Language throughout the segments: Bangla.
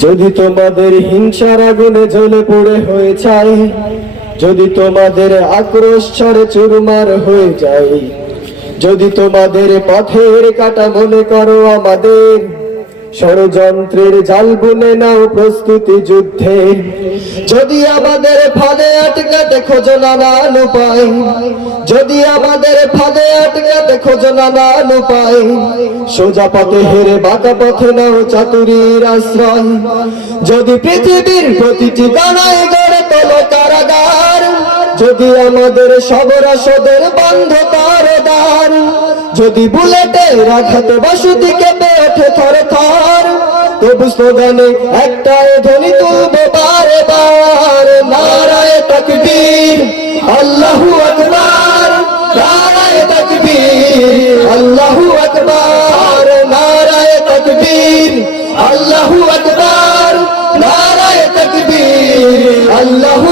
যদি তোমাদের হিংসার আগুনে জ্বলে পড়ে হয়ে যায়, যদি তোমাদের আক্রোশ ছড়ে চুরমার হয়ে যায়, যদি তোমাদের পথের কাটা মনে করো আমাদের ষড়যন্ত্রের জাল বুনে নাও প্রস্তুতি যুদ্ধে। যদি আমাদের ফাঁদে আটকাতে খোঁজো নানান উপায়। যদি আমাদের ফাঁদে আটকাতে খোঁজো নানান উপায়। সোজা পথে হেরে বাঁকা পথে নাও চাতুরীর আশ্রয়। যদি পৃথিবীর প্রতিটি দানায় গড়ে তোলো কারাগার যদি আমাদের সবরাসদের বন্ধ করে দ্বার, যদি বুলেটে রাখাতে বসতি কেঁপে ওঠে থর থর, তবু স্লোগানে একটাই ধ্বনি তুলবে বারে বার নারায় তকবীর, আল্লাহু আকবার, নারায় তকবীর, আল্লাহু আকবার, নারায় তকবীর, আল্লাহু আকবার, নারায় তকবীর, আল্লাহু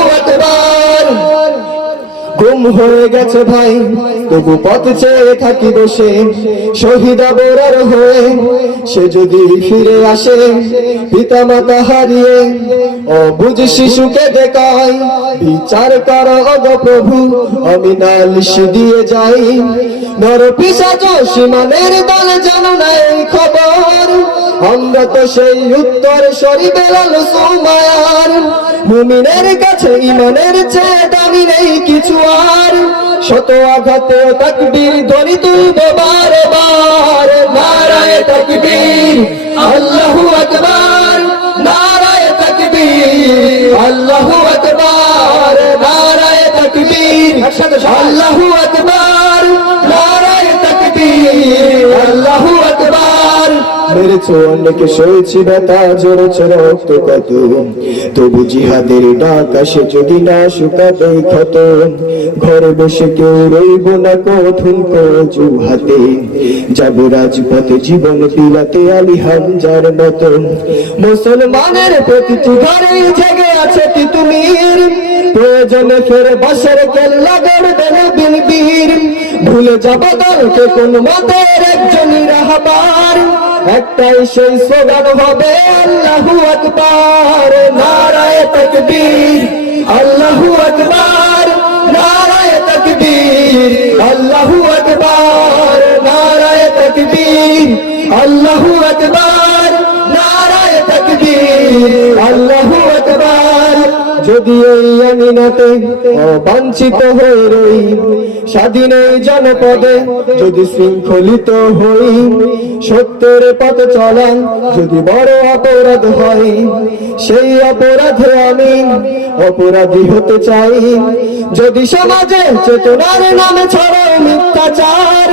গুম হয়ে গেছে ভাই, তবু পথ চেয়ে থাকি বসে, শহীদ বোরার হয়ে, সে যদি ফিরে আসে পিতা মাতা হারিয়ে, অবুঝ শিশুকে দেখায় বিচার কর অগ প্রভু, আমি নালিশ দিয়ে যাই। নর পিসাচ সীমানের দল জানো না এই খবর, আমরা তো সেই উত্তর সরি বেলাল সুমায়ার। মুমিনের কাছে ইমানের চেয়ে দামি নেই কিছু আর। শত আঘাতে তাকবীর তুই বারে বার নারায় তাকবীর, আল্লাহু আকবার, নারায় তাকবীর, আল্লাহু আকবার, নারায় তাকবীর, আল্লাহু আকবার। মেরেছ অনেকে সয়েছি ব্যথা জোরেছ রক্ত কত। তবু জিহাদের ডাক আসে যদি না শুকাতে ক্ষত। ঘরে বসে কেউ রইব না কঠিন কচু হাতে যাব রাজপথে জীবন বিলাতে আলী হামজার মতো। মুসলমানের প্রতিটি ঘরে জেগে আছে তিতুমির প্রয়োজনে ফের বাসের কেল্লা গড়বে না বীর। ভুলে যাব দলকে কোন মতের একজন রাহবার। একটাই সেই স্লোগান হবে, আল্লাহু আকবার, নারায় তকবীর। আল্লাহু আকবার, নারায় তকবীর। আল্লাহু আকবার, নারায় তকবীর। আল্লাহু আকবার, নারায় তকবীর। আল্লাহু যদি এই আমিনাতে অবাঞ্ছিত হয়ে রই স্বাধীন এই জনপদে যদি শৃঙ্খলিত হই, সত্যের পথ যদি বড় অপরাধ হয়, সেই অপরাধে আমি অপরাধী হতে চাই। যদি সমাজে চেতনার নামে ছড়াও মিথ্যাচার,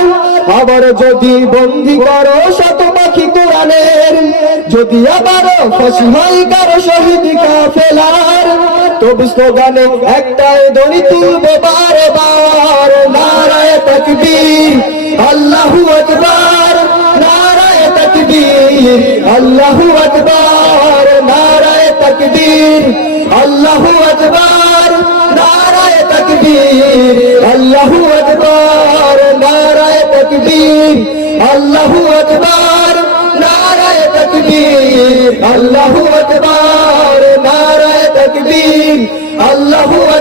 আবার যদি বন্দি করো শত পাখি কোরআনের, যদি আবারও ফাঁসি হয় কারও শহীদ তবু স্লোগানে একটাই দড়ি তুলবে বারে বার নারায় তকবীর, আল্লাহু আকবার, নারায় তকবীর, আল্লাহু আকবার, নারায় তকবীর, আল্লাহু আকবার, নারায় তকবীর, আল্লাহু আকবার, নারায় তকবীর, আল্লাহু আকবার, নারায় তকবীর, আল্লাহু আকবার তকবীর আল্লাহু আকবার